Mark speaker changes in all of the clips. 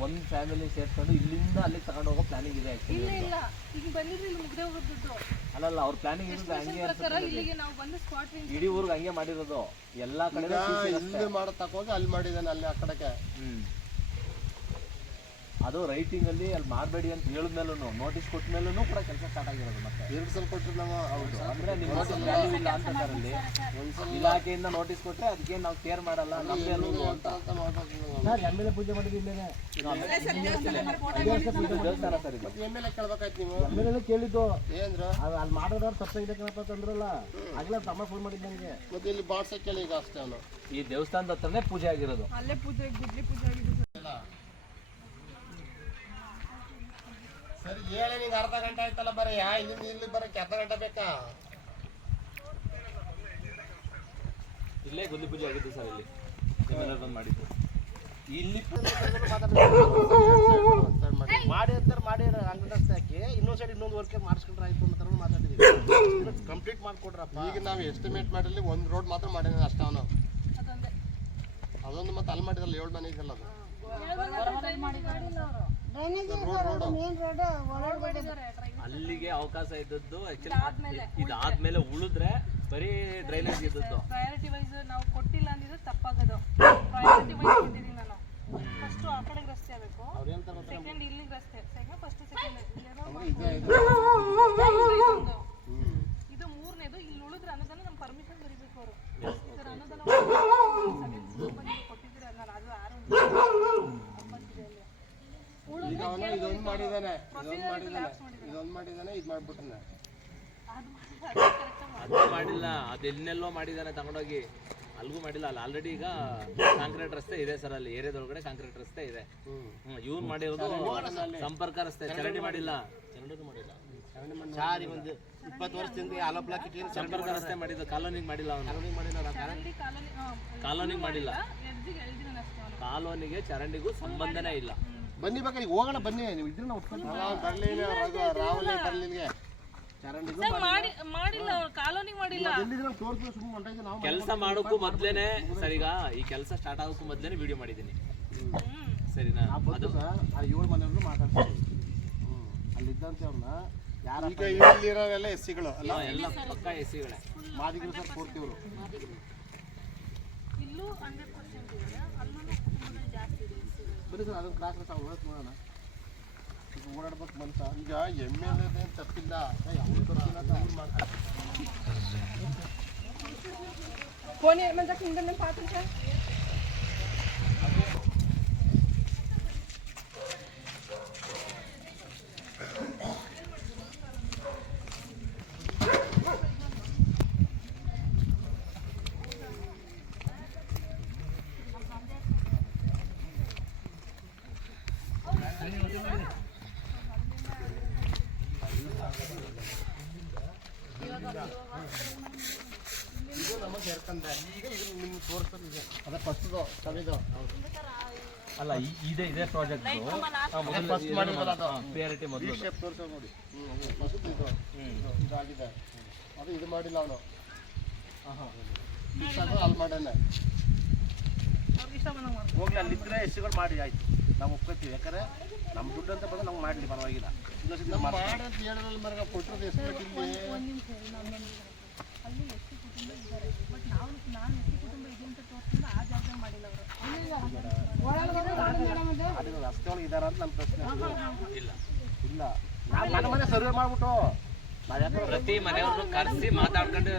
Speaker 1: ಒಂದ್ ಫ್ಯಾಮಿಲಿ ಸೇರ್ಕೊಂಡು ಇಲ್ಲಿಂದ ಅಲ್ಲಿ ತಗೊಂಡು ಹೋಗೋ ಪ್ಲಾನಿಂಗ್ ಇದೆ.
Speaker 2: ಇಲ್ಲ ಇಲ್ಲ. ಈಗ ಬಂದಿದ್ರೆ ಇಲ್ಲಿ ಮುಗ್ದೆ ಹೋಗೋದು ದುಡ್ಡು
Speaker 1: ಅಲ್ಲಲ್ಲ ಅವ್ರ ಪ್ಲಾನಿಂಗ್ ಇರೋದು ಹಂಗೆ
Speaker 2: ಪ್ರಕಾರ ಇಲ್ಲಿಗೆ ನಾವು ಬಂದು ಸ್ಪಾಟ್
Speaker 1: ಇಡೀ ಊರ್ಗ್ ಹಂಗೆ ಮಾಡಿರೋದು. ಎಲ್ಲಾ ಕಡೆ
Speaker 3: ಇಲ್ಲಿ ಮಾಡೋ ತಕೋಗಿ ಅಲ್ಲಿ ಮಾಡಿದಾನೆ ಅಲ್ಲಿ ಆ ಕಡೆಗೆ.
Speaker 1: ಹ್ಮ್. ಅದು ರೈಟಿಂಗ್ ಅಲ್ಲಿ ಅಲ್ಲಿ ಮಾಡಬೇಡಿ ಅಂತ ಹೇಳಿದ್ಮೇಲೂ ನೋಟಿಸ್ ಕೊಟ್ಟ ಮೇಲೂ ಕೂಡ ಕೆಲಸ ಸ್ಟಾರ್ಟ್ ಆಗಿರೋದು ಮತ್ತೆ.
Speaker 3: ಎರಡು ಸಲ ಕೊಟ್ಟರು ನಾವು ಹೌದು
Speaker 1: ಅಂದ್ರೆ ನಿಮ್ಮ ನೋಟಿಸ್ ವ್ಯಾಲ್ಯೂ ಇಲ್ಲ ಅಂತ ಅದರಲ್ಲಿ ಇಲಾಖೆಯಿಂದ ನೋಟಿಸ್ ಕೊಟ್ಟರೆ ಅದಕ್ಕೆ ನಾವು ಕೇರ್ ಮಾಡಲ್ಲ ಅನ್ನೋದು ಅಂತ.
Speaker 3: ಅಂತ ನೋಡ್ಬೇಕು ನೀವು.
Speaker 4: ಸರ್ ಎಂ ಎಲ್ ಎ ಪೂಜೆ ಮಾಡಿದ್ದು ಇಲ್ಲೇನೆ
Speaker 1: ದೇವಸ್ಥಾನ ಸರ್ ಇದು.
Speaker 3: ಮತ್ತೆ ಎಂ ಎಲ್ ಎ ಕೇಳ್ಬೇಕಾಯ್ತು ನೀವು?
Speaker 4: ಎಂ ಎಲ್ ಎ ಕೇಳಿದ್ದು.
Speaker 3: ಏನ್ರ?
Speaker 4: ಅದು ಅಲ್ಲಿ ಮಾಡೋದವ್ರು ತಪ್ಪಾಗಿದೆ ಕಣಪ್ಪ ತಂದ್ರಲ್ಲ ಆಗ್ಲೇ ತಮ್ಮ ಫೋನ್ ಮಾಡಿದ್ದು ನನಗೆ
Speaker 3: ಮತ್ತೆ ಇಲ್ಲಿ ಬಾಡ್ಸ ಕೇಳಿ ಈಗ ಅಷ್ಟೇ ಅವನು.
Speaker 1: ಈ ದೇವಸ್ಥಾನದ ಹತ್ರನೇ ಪೂಜೆ ಆಗಿರೋದು.
Speaker 2: ಅಲ್ಲೇ ಪೂಜೆ ಗುಡ್ಲಿ ಪೂಜೆ ಆಗಿದೆ
Speaker 3: ಸರಿ ಹೇಳಿ ನಿಂಗೆ ಅರ್ಧ ಗಂಟೆ ಆಯ್ತಲ್ಲ ಬರೀ ಯಾ ಇಲ್ಲಿಂದ ಇಲ್ಲಿ ಬರಕ್ಕೆ ಅರ್ಧ ಗಂಟೆ ಬೇಕಾ?
Speaker 1: ಇಲ್ಲೇ ಗುದ್ಲಿ ಪೂಜೆ ಆಗಿದ್ದು ಸರ್ ಇಲ್ಲಿ. ನಿಮ್ಮೆಲ್ಲರೂ ಬಂದು ಮಾಡಿದ್ದು. ಇಲ್ಲಿ
Speaker 4: ಮಾಡಿ ಅಂತಾರೆ ಮಾಡಿ. ರಸ್ತೆ ಹಾಕಿ. ಇನ್ನೊಂದು ಸೈಡ್ ಇನ್ನೊಂದು ವರ್ಕ್ ಮಾಡಿಸ್ಕೊಂಡ್ರೆ ಆಯ್ತು ಅಂತ ಥರ ಮಾತಾಡಿದ್ವಿ. ಕಂಪ್ಲೀಟ್ ಮಾಡ್ಕೊಡ್ರಪ್ಪ
Speaker 3: ಈಗ ನಾವು ಎಸ್ಟಿಮೇಟ್ ಮಾಡಿರಲಿ ಒಂದು ರೋಡ್ ಮಾತ್ರ ಮಾಡಿದ್ರೆ ಅಷ್ಟೇ ಅವನು.
Speaker 2: ಅದೊಂದೇ.
Speaker 3: ಅದೊಂದು ಮತ್ತೆ ಅಲ್ಲಿ ಮಾಡಿದ್ರಲ್ಲ ಏಳು ಮನೆ ಇದೆಲ್ಲ ಅದು.
Speaker 1: ಅಲ್ಲಿಗೆ ಅವಕಾಶ ಇದ್ದದ್ದು ಆಕ್ಚುಲಿ ಇದಾದ್ಮೇಲೆ ಉಳಿದ್ರೆ ಬರೀ ಡ್ರೈನೇಜ್ ಇದ್ದದ್ದು.
Speaker 2: ಪ್ರಯಾರಿಟಿ ವೈಸ್ ನಾವು ಕೊಟ್ಟಿಲ್ಲ ಅಂದಿದ್ರೆ ತಪ್ಪಾಗದು. ಪ್ರಯಾರಿಟಿ ವೈಸ್ ಕೊಟ್ಟಿದ್ದೀನಿ ನಾನು. ಫಸ್ಟ್ ಆ ಕಡೆಗೆ ರಸ್ತೆ ಆಗಬೇಕು ಸೆಕೆಂಡ್ ಇಲ್ಲಿ ರಸ್ತೆ. ಸೆಕೆಂಡ್ ಫಸ್ಟ್ ಸೆಕೆಂಡ್ ಇದು ಮೂರನೇದು ಇಲ್ಲಿ ಉಳಿದ್ರೆ ಅನ್ನೋದನ್ನ ನಮ್ಮ ಪರ್ಮಿಷನ್ ಬರೀಬೇಕು ಅವರು. ಸರ್ ಅನ್ನೋದನ್ನ ಕೊಟ್ಟಿದ್ದೀರಿ ಅನ್ನಲ್ಲ ಅದು ಯಾರು ತಪ್ಪಾಗಿದೆ ಅಲ್ಲಿ
Speaker 3: ಈಗ ಅವನು ಇದೊಂದು ಮಾಡಿದಾನೆ. ಇದೊಂದು ಮಾಡಿದಾನೆ. ಇದೊಂದು ಮಾಡಿದಾನೆ ಇದು ಮಾಡ್ಬಿಟ್ಟಾನೆ
Speaker 2: ಅದು
Speaker 1: ಮಾಡಿಲ್ಲ ಅದು ಎಲ್ಲೆಲ್ಲೋ ಮಾಡಿದಾನೆ ತಗೊಂಡೋಗಿ. ಅಲ್ಗೂ ಮಾಡಿಲ್ಲ. ಅಲ್ಲಿ ಆಲ್ರೆಡಿ ಈಗ ಕಾಂಕ್ರೀಟ್ ರಸ್ತೆ ಇದೆ ಸರ್ ಅಲ್ಲಿ. ಏರಿಯಾದೊಳಗಡೆ ಕಾಂಕ್ರೀಟ್ ರಸ್ತೆ ಇದೆ. ಹ್ಮ್. ಇವ್ನು ಮಾಡಿರೋದು ಸಂಪರ್ಕ ರಸ್ತೆ ಚರಂಡಿ ಮಾಡಿಲ್ಲ. ಚರಂಡಿ ಮಾಡಿಲ್ಲ.
Speaker 4: ಸಾರಿ ಒಂದು ಇಪ್ಪತ್ತು ವರ್ಷದಿಂದ ಕಿಟ್ಟಿನ
Speaker 1: ಸಂಪರ್ಕ ರಸ್ತೆ ಮಾಡಿದ್ದು ಕಾಲೋನಿಗೆ ಮಾಡಿಲ್ಲ ಅವನು.
Speaker 2: ಮಾಡಿಲ್ಲ ಕಾಲೋನಿ?
Speaker 1: ಕಾಲೋನಿಗೆ ಮಾಡಿಲ್ಲ.
Speaker 2: ಅಷ್ಟೇ ಅವನು.
Speaker 1: ಕಾಲೋನಿಗೆ ಚರಂಡಿಗೂ ಸಂಬಂಧನೇ ಇಲ್ಲ.
Speaker 4: ಬನ್ನಿ ಬೇಕಾದ್ರೆ ಈಗ ಹೋಗೋಣ ಬನ್ನಿ. ನೀವು ಇದ್ರೆ ನಾವು ಉಟ್ಕೊಂಡು
Speaker 3: ಬರಲಿ ರಾಹುಲ್ ಬರ್ಲಿಲ್ಗೆ.
Speaker 2: ಸರ್ ಮಾಡಿ ಮಾಡಿಲ್ಲ ಅವ್ರು ಕಾಲೋನಿಗೆ ಮಾಡಿಲ್ಲ.
Speaker 1: ಕೆಲಸ ಮಾಡೋಕ್ಕೂ ಮೊದ್ಲೇನೆ ಸರಿಗ ಈ ಕೆಲಸ ಸ್ಟಾರ್ಟ್ ಆಗೋಕ್ಕೂ ಮೊದ್ಲೇನೆ ವಿಡಿಯೋ ಮಾಡಿದ್ದೀನಿ. ಸರಿನಾ? ಅದು
Speaker 4: ಸರ್ ಆ ಏಳು ಮನೆಯವ್ರು ಮಾತಾಡ್ತೀವಿ. ಅಲ್ಲಿದ್ದಂತೆ ಅವ್ರನ್ನ ಯಾರ
Speaker 3: ಈಗ ಇಲ್ಲಿರೋರೆಲ್ಲ ಎಸ್ ಸಿಗಳು ಅಲ್ಲ
Speaker 1: ಎಲ್ಲ ಪಕ್ಕ ಎಸಿಗಳೇ
Speaker 4: ಮಾದಿಗರು ಸರ್ ಕೊಡ್ತೀವ್ರು
Speaker 2: ಇಲ್ಲೂ ಹಂಡ್ರೆಡ್
Speaker 4: ಬಿಡಿಸಿ ಅದನ್ನ ಕ್ಲಾಸ್ ನಾವು ಹೊರತು ನೋಡೋಣ ಈಗ ಓಡಾಡ್ಬೇಕು ಮನಸ್ಸ
Speaker 3: ಈಗ ಎಮ್ ಎಲ್ ಎ ತಪ್ಪಿಲ್ಲ
Speaker 2: ಅವ್ರು ತಪ್ಪಿಲ್ಲ ಅಂತ ಅವ್ರು ಮಾಡ್ತಾರೆ ಕೋಣೆ ಮಂಜಕ್ಕೆ ಹಿಂದೆ ಪಾತ್ರ
Speaker 3: ಇದು ನಮಗೆ ಸೇರ್ಕಂದೆ ಈಗ ಇದು ನಿಮ್ಗೆ ತೋರಿಸ್ತಾರೆ ಇದೆ ಅದೇ ಫಸ್ಟ್ದು ಸವಿದು
Speaker 1: ಅಲ್ಲ ಇದೆ ಇದೇ ಇದೇ ಪ್ರಾಜೆಕ್ಟ್
Speaker 3: ಫಸ್ಟ್ ಮಾಡಿದ್ರಲ್ಲ ಅದು.
Speaker 1: ಪ್ರಿಯಾರಿಟಿ ಮೊದಲು
Speaker 3: ಶೇಪ್ ತೋರಿಸೋ ನೋಡಿ ಹ್ಞೂ ಫಸ್ಟ್ ಇದು ಇದಾಗಿದೆ ಅದು ಇದು ಮಾಡಿಲ್ಲ ಅವನು. ಹಾಂ ಅಲ್ಲಿ ಮಾಡ್ಯಾನೆ
Speaker 4: ಹೋಗ್ಲಿ ಅಲ್ಲಿದ್ರೆ ಎಸ್ಸಿಗಳು ಮಾಡಿ ಆಯ್ತು. ನಾವು ಒಪ್ಕೋತೀವಿ. ಯಾಕಂದ್ರೆ ನಮ್ಮ ದುಡ್ಡು ಅಂತ ಬಂದ್ರೆ ನಾವು ಮಾಡಲಿ ಪರವಾಗಿಲ್ಲ. ಇನ್ನೊಂದ್ಸತಿ ಮಾಡ್ತೀವಿ.
Speaker 3: ಮಾಡೋದು ಹೇಳೋದ್ರಲ್ಲಿ ಮರಗ ಕೊಟ್ಟರು
Speaker 2: ಅಲ್ಲಿ ಎಷ್ಟು ಕುಟುಂಬ ಇದ್ದಾರೆ? ಬಟ್ ನಾವು ನಾನು ಎಷ್ಟು ಕುಟುಂಬ ಇದೆ ಅಂತ ತೋರಿಸಿದ್ರೆ ಆ ಜಾಗ ಮಾಡಿಲ್ಲ ಅವರು.
Speaker 4: ಅದು ರಸ್ತೆ ಒಳಗೆ ಇದಾರ ಅಂತ ನನ್ನ ಪ್ರಶ್ನೆ.
Speaker 1: ಇಲ್ಲ.
Speaker 4: ಇಲ್ಲ. ನಾವು ಮನೆ ಮನೆ ಸರ್ವೆ ಮಾಡ್ಬಿಟ್ಟು ನಾವು
Speaker 1: ಪ್ರತಿ ಮನೆಯವ್ರನ್ನು ಕರೆಸಿ ಮಾತಾಡ್ಕೊಂಡು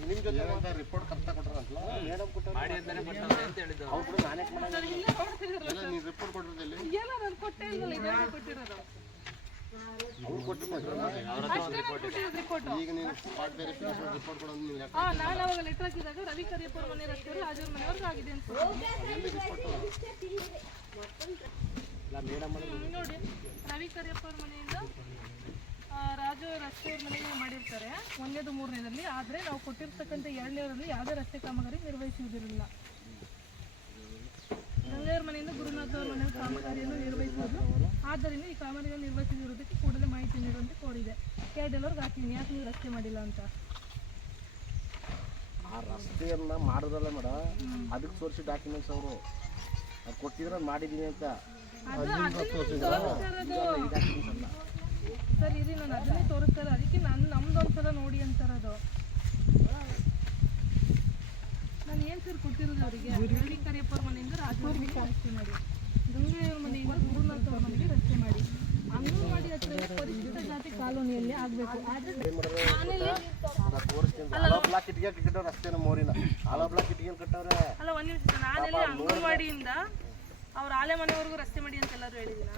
Speaker 3: ನಿಮ್ಮ ಜೊತೆ ರಿಪೋರ್ಟ್ ಕರೆಕ್ಟಾಗಿ ಕೊಟ್ಟರಂತಲ್ಲ
Speaker 4: ಮೇಡಮ್
Speaker 1: ಮಾಡಿ ಅಂತ ಹೇಳಿದ್ರು
Speaker 4: ಅವ್ರು ಕೂಡ ನಾನೇ
Speaker 2: ಇಲ್ಲೇ
Speaker 3: ಎಲ್ಲ ನೀವು ರಿಪೋರ್ಟ್ ಕೊಟ್ಟಿರೋದಿಲ್ಲಿ
Speaker 2: ಏನೋ ನಾನು ಕೊಟ್ಟೇ ಇಲ್ವಲ್ಲ ಇದೇ ಕೊಟ್ಟಿರೋದು
Speaker 3: ಅವ್ರು ಕೊಟ್ಟು
Speaker 1: ರಿಪೋರ್ಟ್
Speaker 3: ಈಗ ನೀವು ಸ್ಪಾಟ್ ರಿಪೋರ್ಟ್ ಕೊಡೋದು ನೀವು
Speaker 2: ಹಾ ನಾನು ಅವಾಗ ಲೆಟರ್ ಹಾಕಿದಾಗ ರವಿ ಕರಿಯಪ್ಪ ಮನೆ ರಸ್ತೆಯಲ್ಲಿ ರಾಜೂರ್ ಮನೆಯವ್ರಿಗೆ ಆಗಿದೆ ಅಂತ
Speaker 3: ಎಲ್ಲಿ ರಿಪೋರ್ಟ್
Speaker 4: ಇಲ್ಲ ಮೇಡಮ್
Speaker 2: ನೋಡಿ ರವಿ ಕರಿಯಪ್ಪರ ಮನೆಯಿಂದ ರಸ್ತೆ ಮನೆಗೆ ಮಾಡಿರ್ತಾರೆ. ಒಂದನೇದು ಮೂರನೇದಲ್ಲಿ. ಆದರೆ ನಾವು ಕೊಟ್ಟಿರ್ತಕ್ಕಂಥ ಎರಡನೇರಲ್ಲಿ ಯಾವುದೇ ರಸ್ತೆ ಕಾಮಗಾರಿ ನಿರ್ವಹಿಸುವುದಿರಲಿಲ್ಲ ಗಂಗೆಯವ್ರ ಮನೆಯಿಂದ ಗುರುನಾಥ ಅವ್ರ ಮನೆ ಕಾಮಗಾರಿಯನ್ನು ನಿರ್ವಹಿಸುವುದು. ಆದ್ದರಿಂದ ಈ ಕಾಮಗಾರಿಯನ್ನು ನಿರ್ವಹಿಸಿರುವುದಕ್ಕೆ ಕೂಡಲೇ ಮಾಹಿತಿ ನೀಡುವಂತೆ ಕೋರಿದೆ. ಕೆ ಡೆಲ್ಲರ್ಗೆ ಹಾಕಿದ್ದೀನಿ ಯಾಕೆ ನೀವು ರಸ್ತೆ ಮಾಡಿಲ್ಲ ಅಂತ?
Speaker 4: ಆ ರಸ್ತೆಯನ್ನ ಮಾಡಿದ್ರಲ್ಲ ಮೇಡಮ್ ಅದಕ್ಕೆ ತೋರಿಸಿ ಡಾಕ್ಯುಮೆಂಟ್ಸ್ ಅವರು. ಕೊಟ್ಟಿದ್ರೆ ಮಾಡಿದ್ದೀನಿ ಅಂತ.
Speaker 2: ಸರ್ ಇರಿ ನಾನು ಅದನ್ನೇ ತೋರಿಸ್ತಾರೆ ಅದಕ್ಕೆ ನಾನು ನಮ್ದು ಒಂದ್ಸಲ ನೋಡಿ ಅಂತಾರದು ನಾನು ಏನು ಸರ್ ಕೊಟ್ಟಿರೋದು ಅವರಿಗೆ? ರವಿ ಕರಿಯಪ್ಪರ ಮನೆಯಿಂದ ರಾಜವರ್ಮಿಗೆ ರಸ್ತೆ ಮಾಡಿ. ಗಂಗೆಯವ್ರ ಮನೆಯಿಂದ ಗುರುನಾಥ್ ಅವ್ರ ಮನೆಗೆ ರಸ್ತೆ ಮಾಡಿ. ಅಂಗನವಾಡಿ ಹತ್ರ ಪರಿಶಿಷ್ಟ ಜಾತಿ ಕಾಲೋನಿಯಲ್ಲಿ ಆಗಬೇಕು. ಆದರೆ ಅಲ್ಲ ಒಂದು ನಿಮಿಷ ನಾನೆಲ್ಲಿ ಅಂಗನವಾಡಿಯಿಂದ ಅವ್ರ ಆಲೆ ಮನೆವರೆಗೂ ರಸ್ತೆ ಮಾಡಿ ಅಂತ ಎಲ್ಲರೂ ಹೇಳಿದ್ದೀನ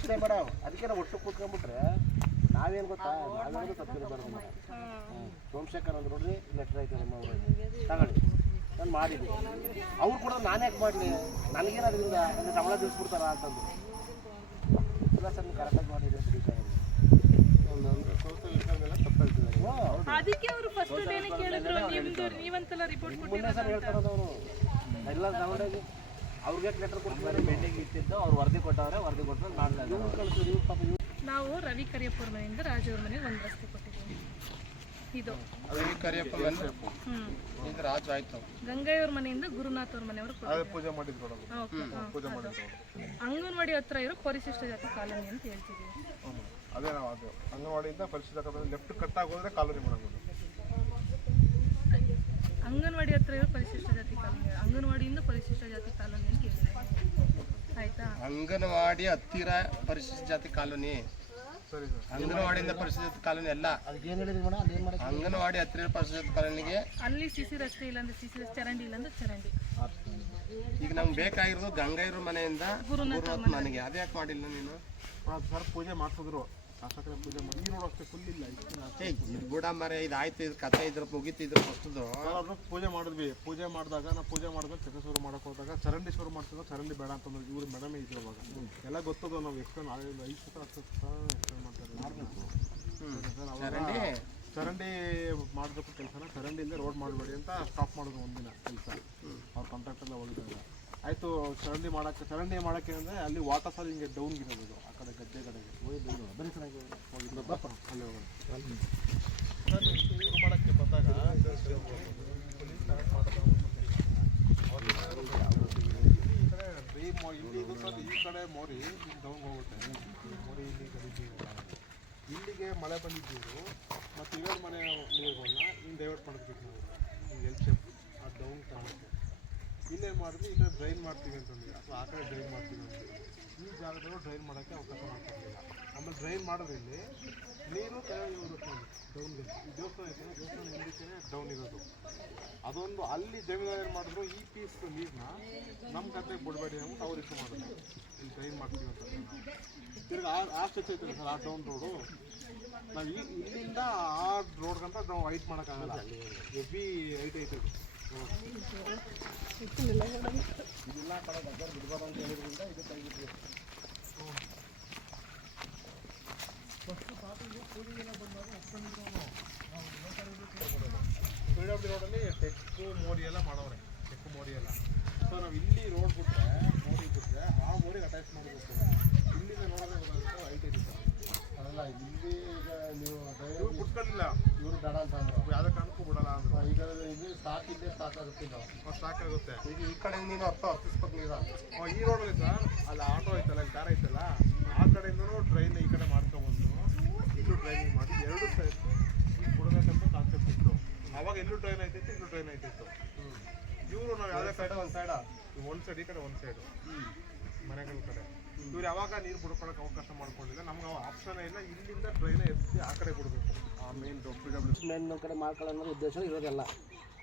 Speaker 4: ಇಷ್ಟೇ ಬೇಡ ಅದಕ್ಕೆ ನಾವು ಒಟ್ಟು ಕೂತ್ಕೊಂಡ್ಬಿಟ್ರೆ ನಾವೇನು ಗೊತ್ತಾ? ನಾವೇನು ತಪ್ಪಿರಬಾರ್ದು ಸೋಮಶೇಖರ್ ಅಂದ್ರೆ ನೋಡ್ರಿ ಲೆಟ್ರ್ ಐತೆ ನಮ್ಮ ಅವ್ರು. ತಗೊಳ್ಳಿ. ನಾನು ಮಾಡಿದ್ದೀನಿ. ಅವ್ರು ಕೂಡ ನಾನು ಯಾಕೆ ಮಾಡಲಿ? ನನಗೇನು ಅದರಿಂದ ಅಂದರೆ ಸಂಬಳ ತಿಳಿಸ್ಬಿಡ್ತಾರ ಅಂತಂದು ಇಲ್ಲ ಸರ್ ನೀವು ಕರೆಕ್ಟಾಗಿ ಮಾಡಿದ್ರೆ
Speaker 2: ಅದಕ್ಕೆ ಅವರು ಫಸ್ಟ್ ಡೇನೆ ಕೇಳಿದ್ರು ನಿಮ್ದು ನೀವಂತೆಲ್ಲ ರಿಪೋರ್ಟ್
Speaker 4: ಮುಂದೆ ಸರ್ ಹೇಳ್ತಾರದು ಅವರು ಎಲ್ಲ ತಗೊಂಡೋಗಿ ಅವ್ರಿಗೆ ಲೆಟ್ರ್ ಕೊಟ್ಟಿದ್ದಾರೆ
Speaker 1: ಪೆಂಡಿಂಗ್ ಇಟ್ಟಿದ್ದು ಅವ್ರು ವರದಿ ಕೊಟ್ಟವ್ರೆ ವರದಿ ಕೊಟ್ಟರೆ
Speaker 4: ಇವ್ರು
Speaker 2: ನಾವು ರವಿ ಕರಿಯಪ್ಪರ ಮನೆಯಿಂದ ರಾಜವ್ರ ಮನೆಗೆ ಒಂದು ರಸ್ತೆ ಕೊಟ್ಟಿದ್ದೀವಿ. ಇದು.
Speaker 5: ಕರಿಯಪ್ಪ
Speaker 2: ಹ್ಮ್.
Speaker 5: ಇದು ರಾಜು ಆಯ್ತು.
Speaker 2: ಗಂಗಯ್ಯವ್ರ ಮನೆಯಿಂದ ಗುರುನಾಥ್ ಅವ್ರ ಮನೆಯವರು
Speaker 5: ಪೂಜೆ ಮಾಡಿದ್ರು ಪೂಜೆ ಮಾಡಿದ್ರು
Speaker 2: ಅಂಗನವಾಡಿ ಹತ್ರ ಇರೋ ಪರಿಶಿಷ್ಟ ಜಾತಿ ಕಾಲೋನಿ ಅಂತ ಹೇಳ್ತಿದ್ದೀವಿ
Speaker 5: ಅದೇ ನಾವು ಅದು. ಅಂಗನವಾಡಿಯಿಂದ ಪರಿಶೀಲಕ ಲೆಫ್ಟ್ ಕಟ್ ಆಗೋದ್ರೆ ಕಾಲೋನಿ ಮಾಡಬಹುದು
Speaker 2: ಅಂಗನವಾಡಿ ಹತ್ರ ಇರೋ ಪರಿಶಿಷ್ಟ ಜಾತಿ ಕಾಲೋನಿ ಅಂಗನವಾಡಿಯಿಂದ ಪರಿಶಿಷ್ಟ ಜಾತಿ ಕಾಲೋನಿ
Speaker 3: ಅಂಗನವಾಡಿ ಹತ್ತಿರ ಪರಿಶಿಷ್ಟ ಜಾತಿ ಕಾಲೋನಿ.
Speaker 5: ಸರಿ ಸರ್.
Speaker 3: ಅಂಗನವಾಡಿಯಿಂದ ಪರಿಶಿಷ್ಟ ಜಾತಿ ಕಾಲೋನಿ ಅಲ್ಲ. ಅಂಗನವಾಡಿ ಹತ್ತಿರ ಪರಿಶಿಷ್ಟ ಜಾತಿ ಕಾಲೋನಿಗೆ
Speaker 2: ಅಲ್ಲಿ ಸಿಸಿ ರಸ್ತೆ ಇಲ್ಲಾಂದ್ರೆ ಸಿಸಿ ರಸ್ತೆ ಚರಂಡಿ ಇಲ್ಲಾಂದ್ರೆ ಚರಂಡಿ.
Speaker 3: ಈಗ ನಮ್ಗೆ ಬೇಕಾಗಿರೋದು ಗಂಗೈರು ಮನೆಯಿಂದ
Speaker 2: ಗುರುನಾಥ
Speaker 3: ಮನೆಗೆ. ಅದ್ಯಾಕೆ ಮಾಡಿಲ್ಲ ನೀನು?
Speaker 5: ಸರ್ ಪೂಜೆ ಮಾಡಿಸಿದ್ರು.
Speaker 3: ಇದು ಬುಡ ಮರ ಇದು ಆಯ್ತು ಇದು ಕಥೆ ಇದ್ರ ಮುಗೀತಿದ್ರು ಫಸ್ಟ್ದು
Speaker 5: ನಾವು ಅದನ್ನ ಪೂಜೆ ಮಾಡಿದ್ವಿ. ಪೂಜೆ ಮಾಡಿದಾಗ ನಾವು ಪೂಜೆ ಮಾಡಿದಾಗ ಚಕ ಶುರು ಮಾಡಕ್ ಹೋದಾಗ ಚರಂಡಿ ಶುರು ಮಾಡ್ತಿದ್ರು ಚರಂಡಿ ಬೇಡ ಅಂತಂದ್ರೆ. ಇವ್ರು ಮೇಡಮ್ ಇದ್ರು ಅವಾಗ ಎಲ್ಲ ಗೊತ್ತದ ನಾವು ಎಷ್ಟು ನಾಳೆ ಐದು ಸತ ಹತ್ತು ಸತ ಮಾಡ್ತಾರೆ
Speaker 3: ಚರಂಡಿ
Speaker 5: ಮಾಡಬೇಕು ಕೆಲಸನ ಚರಂಡಿಯಿಂದ ರೋಡ್ ಮಾಡಬೇಡಿ ಅಂತ ಸ್ಟಾಪ್ ಮಾಡಿದ್ರು ಒಂದಿನ ಕೆಲಸ. ಅವ್ರ ಕಾಂಟ್ರಾಕ್ಟ್ ಎಲ್ಲ ಹೋಗಿದ್ದಾಗ ಆಯಿತು ಚರಂಡಿ ಮಾಡಕ್ಕೆ ಚರಂಡಿ ಮಾಡಕ್ಕೆ ಅಂದರೆ ಅಲ್ಲಿ ವಾಟರ್ ಫಾಲ್ ಹಿಂಗೆ ಡೌನ್ ಇರೋದು. ಆ ಕಡೆ ಗದ್ದೆ ಕಡೆಗೆ.
Speaker 4: ಹೋಗಿ
Speaker 5: ಹೋಗಿದ್ದು ಅಲ್ಲಿ ಹೋಗೋಣ ಇದು ಮಾಡಕ್ಕೆ ಬಂದಾಗ ಇಲ್ಲಿ ಇದು ಸರ್ ಈ ಕಡೆ ಮೋರಿ ಡೌನ್ ಹೋಗುತ್ತೆ ಮೋರಿ ಇಲ್ಲಿ ಗಲೀಜು ಇಲ್ಲಿಗೆ ಮಳೆ ಬಂದಿದ್ದು ಮತ್ತು ಇವಾಗ ಮನೆ ನೀರುಗಳನ್ನ ಹಿಂಗೆ ಡೈವರ್ಟ್ ಮಾಡಿದ್ಬಿಟ್ಟು ನಾವು ಹಿಂಗೆ ಎಲ್ ಶೇಪ್ ಆ ಡೌನ್ ಕಾಣುತ್ತೆ ಇಲ್ಲೇನು ಮಾಡಿದ್ವಿ ಈ ಕಡೆ ಡ್ರೈನ್ ಮಾಡ್ತೀವಿ ಅಂತಂದ್ರೆ, ಅಥವಾ ಆ ಕಡೆ ಡ್ರೈನ್ ಮಾಡ್ತೀವಿ ಅಂತ ಈ ಜಾಗದಲ್ಲೂ ಡ್ರೈನ್ ಮಾಡೋಕ್ಕೆ ಅವಕಾಶ ಮಾಡ್ಕೊಂಡಿಲ್ಲ ಆಮೇಲೆ ಡ್ರೈನ್ ಮಾಡೋದ್ರಲ್ಲಿ ನೀರು ಕೆಳಗೆ ಹೋಗುತ್ತೆ ಡೌನ್ಗೆ ಈ ದೇವಸ್ಥಾನ ಐತೆ ದೇವಸ್ಥಾನ ಡೌನ್ ಇರೋದು. ಅದೊಂದು ಅಲ್ಲಿ ಜಮೀನ್ದಾರ ಏನು ಮಾಡಿದ್ರು ಈ ಪೀಸ್ ನೀರನ್ನ ನಮ್ಮ ಕತೆಗೆ ಬಿಡಬೇಡಿ ಅಂತ ಅವ್ರು ಇಷ್ಟು ಮಾಡಿದ್ರು. ಇಲ್ಲಿ ಡ್ರೈನ್ ಮಾಡ್ತೀವಿ ಅಂತ ತಿರ್ಗಿ ಆ ಸ್ಟೆಚ್ ಐತೆ ಸರ್, ಆ ಡೌನ್ ರೋಡು ನಾವು ಇಲ್ಲಿಂದ ಆ ರೋಡ್ ಗಂಟ ನಾವು ಹೈಟ್ ಮಾಡೋಕ್ಕಾಗಲ್ಲ ಹೆವಿ ಹೈಟ್ ಐತೆ ಇದು road.
Speaker 4: ಇದೆಲ್ಲ ಕಡೆ ಗದ್ದೆ ಬಿಡ್ಬಾರ್ದು ಅಂತ ಹೇಳಿದ್ರಿಂದ ಇದು ಕೈಬಿಟ್ವಿ
Speaker 5: ಪಿ ಡಬ್ಲ್ಯೂ ರೋಡಲ್ಲಿ ಟೆಕ್ಕು ಮೋರಿ ಎಲ್ಲ ಮಾಡವ್ರೆ ಟೆಕ್ಕು ಮೋರಿ ಎಲ್ಲ ಸೊ ನಾವು ಇಲ್ಲಿ ರೋಡ್ ಬಿಟ್ರೆ ಮೋರಿ ಬಿಟ್ರೆ ಆ ಮೋರಿಗೆ ಅಟ್ಯಾಚ್ ಮಾಡಬೇಕು ಇಲ್ಲಿಂದ ನೋಡಿದ್ರೆ ಗೊತ್ತಾಗುತ್ತೆ ಹೈಟ್ ಇದೆ ಸರ್
Speaker 4: ಅಲ್ಲ ಇಲ್ಲಿ ಈಗ ನೀವು
Speaker 5: ಇವ್ರು ಬಿಟ್ಕೊಳ್ಳಿಲ್ಲ
Speaker 4: ಇವರು ಬೇಡ ಅಂತ ಅಂದ್ರು
Speaker 5: ಯಾವುದೇ ಕಾರಣಕ್ಕೂ ಬಿಡಲ್ಲ ಅಂದ್ರು
Speaker 4: ಈಗ ಇದು ಸಾಕಿದ್ದೆ ಸಾಕಾಗುತ್ತೆ
Speaker 5: ಅಷ್ಟು ಸಾಕಾಗುತ್ತೆ.
Speaker 3: ಈಗ ಈ ಕಡೆ ನೀನು ಅರ್ಥ ಹತ್ತಿಸ್ಬೇಕು ನೀರು.
Speaker 5: ಈ ರೋಡಲ್ಲಿ ಸರ್ ಅಲ್ಲಿ ಆಟೋ ಐತಲ್ಲ ಇಲ್ಲಿ ಕಾರ್ ಐತಲ್ಲ ಆ ಕಡೆಯಿಂದನೂ ಟ್ರೈನ್ ಈ ಕಡೆ ಮಾಡ್ಕೊಬಂದು ಇಲ್ಲೂ ಟ್ರೈನಿಂಗ್ ಮಾಡಿ ಎರಡು ಸೈಡ್ ಕೊಡಬೇಕಂತ ಕಾನ್ಸೆಪ್ಟ್ ಇತ್ತು ಅವಾಗ ಎಲ್ಲೂ ಟ್ರೈನ್ ಐತಿತ್ತು ಇಲ್ಲೂ ಟ್ರೈನ್ ಐತಿತ್ತು. ಇವರು ನಾವು ಯಾವುದೇ ಸೈಡ್
Speaker 4: ಒಂದು ಸೈಡ
Speaker 5: ಒಂದು ಸೈಡ್ ಈ ಕಡೆ ಒಂದು ಸೈಡು ಮನೆಗಳ ಕಡೆ. ಇವ್ರು ಯಾವಾಗ ನೀರು ಬಿಡ್ಕೊಳಕ್ಕೆ ಅವಕಾಶ ಮಾಡ್ಕೊಂಡಿಲ್ಲ ನಮ್ಗೆ ಆಪ್ಷನ್ ಇಲ್ಲ ಇಲ್ಲಿಂದ ಟ್ರೈನ್ ಎತ್ತಿ ಆ ಕಡೆ ಬಿಡಬೇಕು. ಆ ಮೇನ್ ಡಬ್ಲ್ಯೂ
Speaker 4: ಮೇನ್ ಕಡೆ ಮಾಡ್ಕೊಳ್ಳೋ ಉದ್ದೇಶ ಇರೋದಲ್ಲ.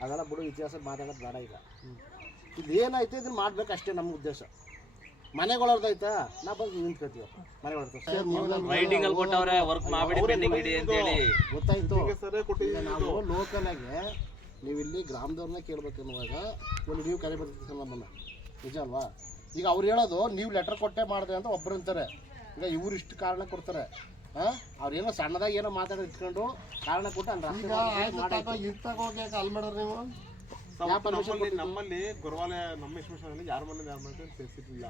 Speaker 4: ಅದೆಲ್ಲ ಬಿಡು ಇತಿಹಾಸ ಮಾತಾಡೋದು ಬೇಡ ಈಗ. ಇದು ಏನೈತೆ ಇದನ್ನ ಮಾಡ್ಬೇಕು ಅಷ್ಟೇ ನಮ್ಮ ಉದ್ದೇಶ ಮನೆಗಳೈತಾ ನಾ ಬಂದು ನಿಂತ್ಕೊತೀವಿ ಮನೆಗಳವ್ರದ್ದು
Speaker 1: ರೈಟಿಂಗ್ ಅಲ್ಲಿ ಕೊಟ್ಟವ್ರೆ ವರ್ಕ್ ಮಾಡ್ಬಿಡಿ ಪೆಂಡಿಂಗ್ ಇಡಿ ಅಂತ ಹೇಳಿ
Speaker 4: ಗೊತ್ತಾಯ್ತು. ಈಗ ನಾವು ಲೋಕಲಾಗೆ ನೀವು ಇಲ್ಲಿ ಗ್ರಾಮದವ್ರನ್ನ ಕೇಳ್ಬೇಕು ಅನ್ನುವಾಗ ಒಂದು ನೀವು ಕರೆ ಬರ್ತೀವಿ ನಮ್ಮನ್ನ. ನಿಜ ಅಲ್ವಾ ಈಗ ಅವ್ರು ಹೇಳೋದು ನೀವು ಲೆಟರ್ ಕೊಟ್ಟೆ ಮಾಡಿದೆ ಅಂತ ಒಬ್ರು ಅಂತಾರೆ. ಈಗ ಇವ್ರು ಇಷ್ಟು ಕಾರಣ ಕೊಡ್ತಾರೆ. ಹಾಂ ಅವ್ರೇನೋ ಸಣ್ಣದಾಗಿ ಏನೋ ಮಾತಾಡಿ ಇಟ್ಕೊಂಡು ಕಾರಣ ಕೊಟ್ಟು ಅಲ್ಲಿ
Speaker 5: ಮಾಡೋರು ನೀವು? ನಮ್ಮಲ್ಲಿ ನಮ್ಮಲ್ಲಿ ಗೊರವಾಲೆ ನಮ್ಮ ವಿಶ್ವೇಶ್ವರಲ್ಲಿ ಯಾರ ಮನೆ ಯಾರ ಮನೆ ಅಂತ ಸೇರಿಸಿರ್ಲಿಲ್ಲ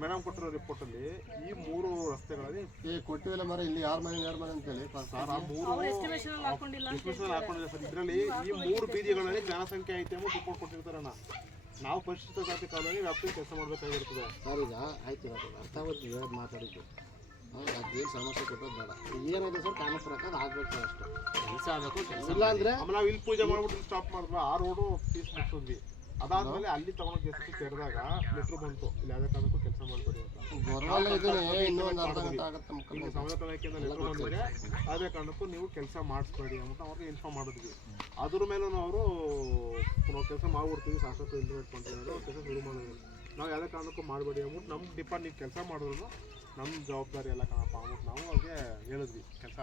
Speaker 5: ಮೇಡಮ್ ಕೊಟ್ಟಿರೋ ರಿಪೋರ್ಟ್ ಅಲ್ಲಿ ಈ ಮೂರು ರಸ್ತೆಗಳಲ್ಲಿ
Speaker 3: ಏ ಕೊಟ್ಟಿವಲ್ಲ ಮರ ಇಲ್ಲಿ ಯಾರ ಮನೆ ಯಾರ ಮನೆ ಅಂತೇಳಿ
Speaker 5: ಸರ್ ಆ ಮೂರು
Speaker 2: ಅಲ್ಲಿ ಹಾಕೊಂಡಿಲ್ಲ
Speaker 5: ಸರ್. ಇದರಲ್ಲಿ ಈ ಮೂರು ಬೀದಿಗಳಲ್ಲಿ ಜನಸಂಖ್ಯೆ ಐತೆ ಅಂತ ರಿಪೋರ್ಟ್ ಕೊಟ್ಟಿರ್ತಾರಣ್ಣ ನಾವು ಪರಿಶಿಷ್ಟ ಜಾತಿ ಕಾಲೋನಿ ವ್ಯಾಪ್ತಿ ಕೆಲಸ ಮಾಡಬೇಕಾಗಿರ್ತದೆ.
Speaker 3: ಸರ್ ಈಗ ಆಯ್ತು ಇವಾಗ ಅರ್ಥ ಆಗುತ್ತೆ ಹೇಳೋದು ಮಾತಾಡಿದ್ದು. ಅದೇನು ಸಮಸ್ಯೆ ಕೊಟ್ಟೋದು ಬೇಡ. ಏನಾಗಿದೆ ಸರ್? ಕಾನೂನು ಪ್ರಕಾರ ಆಗ್ಬೇಕು ಅಷ್ಟೇ.
Speaker 1: ಕೆಲಸ ಆಗಬೇಕು
Speaker 3: ಇಲ್ಲ ಅಂದ್ರೆ
Speaker 5: ನಾವು ಇಲ್ಲಿ ಪೂಜೆ ಮಾಡ್ಬಿಟ್ಟು ಸ್ಟಾಪ್ ಮಾಡಿದ್ವಿ ಆ ರೋಡು ಪೀಸ್ ಮುಗಿಸಿದ್ವಿ ಅದಾದ್ಮೇಲೆ ಅಲ್ಲಿ ತಗೊಂಡು ಎಸ್ ತೆರೆದಾಗ ಲೆಟ್ರ್ ಬಂತು. ಇಲ್ಲಿ ಯಾವುದೇ ಕಾರಣಕ್ಕೂ ಕೆಲಸ ಮಾಡಬೇಡಿ ಅಂತ. ಇಲ್ಲಿ ಸಂವಿಧಾನ ಇಲಾಖೆಯಿಂದ ಲೆಟ್ರ್ ಬಂದಿದೆ ಯಾವುದೇ ಕಾರಣಕ್ಕೂ ನೀವು ಕೆಲಸ ಮಾಡಿಸ್ಬೇಡಿ ಅಂತ ಅವ್ರಿಗೆ ಇನ್ಫಾರ್ಮ್ ಮಾಡಿದ್ವಿ. ಅದ್ರ ಮೇಲೂ ಅವರು ನಾವು ಕೆಲಸ ಮಾಡ್ಬಿಡ್ತೀವಿ ಸಾಕಷ್ಟು ಇಂಟಿಮೇಟ್ ಮಾಡ್ತೀವಿ ಕೆಲಸ ಶುರು ಮಾಡಿದ್ವಿ ನಾವು ಯಾವುದೇ ಕಾರಣಕ್ಕೂ ಮಾಡಬೇಡಿ ಅಂದ್ಬಿಟ್ಟು ನಮ್ಮ ಡಿಪಾರ್ಟ್ ನೀವು ಕೆಲಸ ಮಾಡಿದ್ರು. ನಮ್ಮ ಜವಾಬ್ದಾರಿ ಎಲ್ಲ ಕಣಪ್ಪ ಅಂದ್ಬಿಟ್ಟು ನಾವು ಅವ್ರಿಗೆ ಹೇಳಿದ್ವಿ. ಕೆಲಸ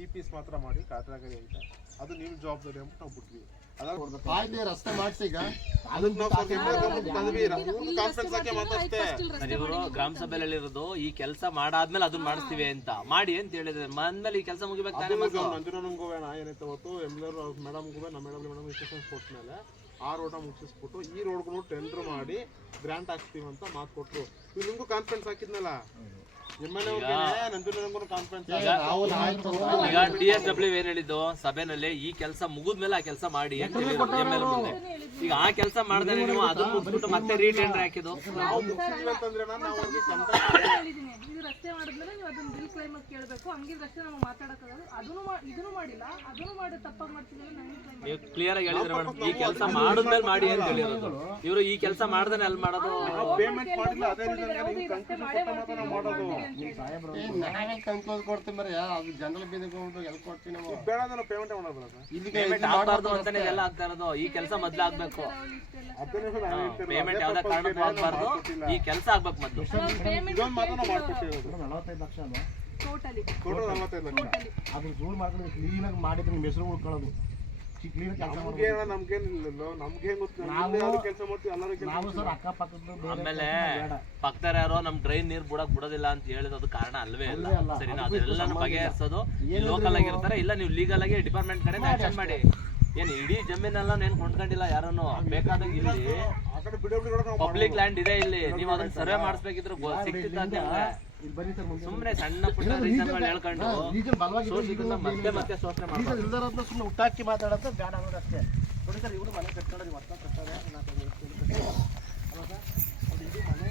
Speaker 5: ಈ ಪೀಸ್ ಮಾತ್ರ ಮಾಡಿ ಕಾಟ್ರಾಗರಿ ಅಂತ. ಅದು ನಿಮ್ಮ ಜವಾಬ್ದಾರಿ ಅಂತ ನಾವು ಬಿಟ್ವಿ.
Speaker 3: ಕಾಯ್ದೆ ರಸ್ತೆ ಮಾಡಿಸಿ ಈಗ.
Speaker 5: ಅದನ್ನ ನಾವು ಸ್ವಲ್ಪ ಹಿಂದೆ ಬಂದ್ಬಿಟ್ಟು ಬಂದ್ವಿ. ಕಾನ್ಫರೆನ್ಸ್ ಹಾಕಿ ಮಾತಾಡ್ತೆ.
Speaker 1: ಸರ್ ಇವರು ಗ್ರಾಮ ಸಭೆಯಲ್ಲಿ ಇರೋದು ಈ ಕೆಲಸ ಮಾಡಾದ್ಮೇಲೆ ಅದನ್ನ ಮಾಡಿಸ್ತೀವಿ ಅಂತ. ಮಾಡಿ ಅಂತ ಹೇಳಿದ್ರೆ ಮಂದಲ್ಲಿ ಈ ಕೆಲಸ ಮುಗಿಬೇಕು ತಾನೇ ಮೊದ್ಲು.
Speaker 5: ನಂಜುನಂಗೂ ನಾ ಏನೈತೆ ಎಲ್ಲರೂ ಎಮ್ಲರ್ ಮೇಡಮ್ಗೂ ನಮ್ಮ ಮೇಡಮ್ ಮೇಡಮ್ ಇನ್ಸ್ಟ್ರಕ್ಷನ್ಸ್ ಕೊಟ್ಮೇಲೆ ಆ ರೋಡ ಮುಗಿಸ್ಬಿಟ್ಟು ಈ ರೋಡ್ಗೂ ಟೆಂಡರ್ ಮಾಡಿ ಗ್ರಾಂಟ್ ಹಾಕ್ತೀವಿ ಅಂತ ಮಾತು ಕೊಟ್ರು. ಇವ್ ನಿಮ್ಗೂ ಕಾನ್ಫಿಡೆನ್ಸ್ ಹಾಕಿದ್ನಲ್ಲ?
Speaker 1: ಈಗ ಟಿ ಎಸ್ ಡಬ್ಲ್ಯೂ ಏನ್ ಹೇಳಿದ್ದು ಸಭೆನಲ್ಲಿ ಈ ಕೆಲಸ ಮುಗಿದ್ಮೇಲೆ ಆ ಕೆಲಸ ಮಾಡಿ ಅಂತ ಹೇಳಿದ್ರು ಎಂ ಎಲ್ ಮುಂದೆ. ಈಗ ಆ ಕೆಲಸ ಮಾಡಿದ್ರೆ ನೀವು ಅದನ್ನ ಮುಗಿಸ್ಬಿಟ್ಟು ಮತ್ತೆ ರೀಟೆಂಡರ್ ಹಾಕಿದ್ದು.
Speaker 5: ನಾವು ನಾವು ಅವ್ರಿಗೆ ಕಂಟೆಂಟ್
Speaker 2: ಇದು ರಸ್ತೆ ಮಾಡಿದ್ಮೇಲೆ ನೀವು ಅದನ್ನ ಬಿಲ್ ಕ್ಲೈಮ್ ಆಗಿ ಕೇಳಬೇಕು. ಹಂಗಿದ್ರೆ ಅಷ್ಟೇ ನಾವು ಮಾತಾಡಕ್ಕಾಗಲ್ಲ. ಅದನ್ನು ಮಾ- ಇದನ್ನು ಮಾಡಿಲ್ಲ. ಅದನ್ನು ಮಾಡಿ ತಪ್ಪಾಗಿ ಮಾಡ್ತಿದ್ರೆ ನನಗೆ
Speaker 1: ನೀವು ಕ್ಲಿಯರ್ ಆಗಿ ಹೇಳಿದ್ರೆ ಮೇಡಮ್ ಈ ಕೆಲಸ ಮಾಡಿದ್ಮೇಲೆ ಮಾಡಿ ಅಂತ ಹೇಳಿರೋದು. ಇವರು ಈ ಕೆಲಸ ಮಾಡ್ದೇನೆ ಅಲ್ಲಿ ಮಾಡೋದು.
Speaker 5: ಪೇಮೆಂಟ್ ಮಾಡಿಲ್ಲ ಅದೇ ಮಾತ್ರ ಮಾಡೋದು.
Speaker 3: ನಾವೇ ಕೊಡ್ತೀವಿ ಅದು ಜನರಲ್ ಬಿದ್ದುಕೊಂಡು ಎಲ್ಲಿ ಕೊಡ್ತೀವಿ ನಾವು?
Speaker 5: ಬೇಡ ನಾವು ಪೇಮೆಂಟ್ ಮಾಡೋದು ಸರ್?
Speaker 3: ಇಲ್ಲಿಗೆ
Speaker 1: ಪೇಮೆಂಟ್ ಆಗ್ಬಾರ್ದು ಅಂತಾನೆ ಎಲ್ಲ ಆಗ್ತಾ ಇರೋದು. ಈ ಕೆಲಸ ಮೊದ್ಲು ಆಗ್ಬೇಕು. ಪೇಮೆಂಟ್ ಯಾವ್ದೇ ಕಾರಣಕ್ಕೂ ಈ ಕೆಲಸ ಆಗ್ಬೇಕು ಮೊದ್ಲು.
Speaker 2: ಪೇಮೆಂಟ್
Speaker 5: ಇದೊಂದು ಮಾತ್ರ ನಾವು ಮಾಡ್ಕೊಟ್ಟಿರೋದು.
Speaker 4: ನಲವತ್ತೈದು ಲಕ್ಷ ಅಲ್ವಾ?
Speaker 2: ಟೋಟಲಿ.
Speaker 5: ಟೋಟಲ್ ನಲವತ್ತೈದು ಲಕ್ಷ.
Speaker 4: ಅದ್ರ ರೂಲ್ ಮಾಡ್ಕೊಂಡು ಕ್ಲೀನಾಗಿ ಮಾಡಿದ್ರೆ ನಿಮ್ಮ ಹೆಸರು ಉಳ್ಕೊಳ್ಳೋದು. ನಾವು-
Speaker 5: ನಾವು ಕೆಲಸ ಮಾಡ್ತೀವಿ ಎಲ್ಲರೂ
Speaker 4: ನಾವು ಸರ್ ಅಕ್ಕಪಕ್ಕದ
Speaker 1: ಆಮೇಲೆ
Speaker 4: ಪಕ್ಕದಾರ
Speaker 1: ಪಕ್ಕದ ಯಾರೋ ನಮ್ ಡ್ರೈನ್ ನೀರ್ ಬಿಡಕ್ ಬಿಡೋದಿಲ್ಲ ಅಂತ ಹೇಳಿದ ಅದು ಕಾರಣ ಅಲ್ವೇ ಇಲ್ಲ.
Speaker 4: ಅಲ್ಲ.
Speaker 1: ಸರಿನಾ? ಅದೆಲ್ಲ ಬಗೆಹರಿಸೋದು. ಲೋಕಲ್ ಆಗಿರ್ತಾರೆ ಇಲ್ಲ ನೀವು ಲೀಗಲ್ ಆಗಿ ಡಿಪಾರ್ಟ್ಮೆಂಟ್ ಕಡೆ ಆಕ್ಷನ್ ಮಾಡಿ. ಏನ್ ಇಡೀ ಜಮೀನೆಲ್ಲ ಏನ್ ಕೊಂಡ್ಕೊಂಡಿಲ್ಲ ಯಾರನ್ನು? ಬೇಕಾದಾಗ ಇಲ್ಲಿ ಪಬ್ಲಿಕ್ ಲ್ಯಾಂಡ್ ಇದೆ ಇಲ್ಲಿ. ನೀವು ಅದನ್ನ ಸರ್ವೆ ಮಾಡಿಸ್ಬೇಕಿದ್ರು ಸಿಕ್ತಿತ್ತ ಸುಮ್ನೆ ಸಣ್ಣ ಪುಟ್ಟ ರೀಸನ್ಗಳು ಹೇಳ್ಕೊಂಡು
Speaker 4: ಬಲವಾಗಿ
Speaker 1: ಮತ್ತೆ ಮತ್ತೆ ಶೋಷಣೆ ಮಾಡ್ತಾರೆ
Speaker 4: ರೀಸನ್ ಇಲ್ದಾರದ್ನ ಸುಮ್ಮನೆ ಹುಟ್ಟಾಕಿ ಮಾತಾಡೋದು ಬೇಡ ಅನ್ನೋದು ಅಷ್ಟೇ. ನೋಡಿ ಸರ್ ಇವರು ಮನೆ ಕಟ್ಕೊಂಡ್ರೆ ನೀವು ಹಿಂದೆ ಕಟ್ಟಾರೆ. ಅಲ್ವಾ ಸರ್? ಮನೆ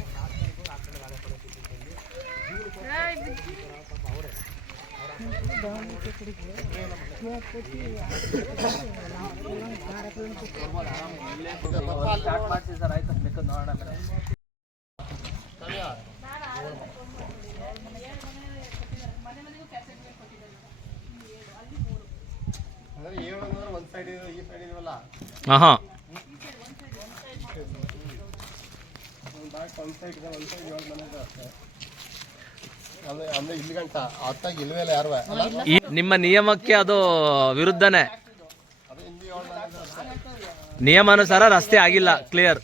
Speaker 1: ಸ್ಟಾರ್ಟ್ ಮಾಡ್ಸಿ ಸರ್ ಆಯ್ತು. ನೋಡೋಣ ಆಮೇಲೆ.
Speaker 2: ಮನೆ ಮನೆಗೂ ಕ್ಯಾಸೆಟ್ ಕೊಟ್ಟಿದ್ದಾರೆ
Speaker 3: ಅಂದ್ರೆ ಏಳು ಅಂದ್ರೆ ಒಂದು ಸೈಡ್ ಈ ಸೈಡ್ ಇದೆಯಲ್ಲ
Speaker 1: ಆಹಾ
Speaker 3: ಒಂದು ಬಾಕ್ ಒಂದು ಸೈಡ್ ಇದೆ ಒಂದು ಸೈಡ್ ಏಳು ಮನೆ ಇದೆ ಅಷ್ಟೇ ಅಂದ್ರೆ ಅಂದ್ರೆ ಇಲ್ಲಿ ಗಂಟ ಹೊತ್ತಾಗಿ ಇಲ್ವೇ ಇಲ್ಲ ಯಾರು ಅಲ್ಲ
Speaker 1: ಈ ನಿಮ್ಮ ನಿಯಮಕ್ಕೆ ಅದು ವಿರುದ್ಧನೇ. ನಿಯಮಾನುಸಾರ ರಸ್ತೆ ಆಗಿಲ್ಲ ಕ್ಲಿಯರ್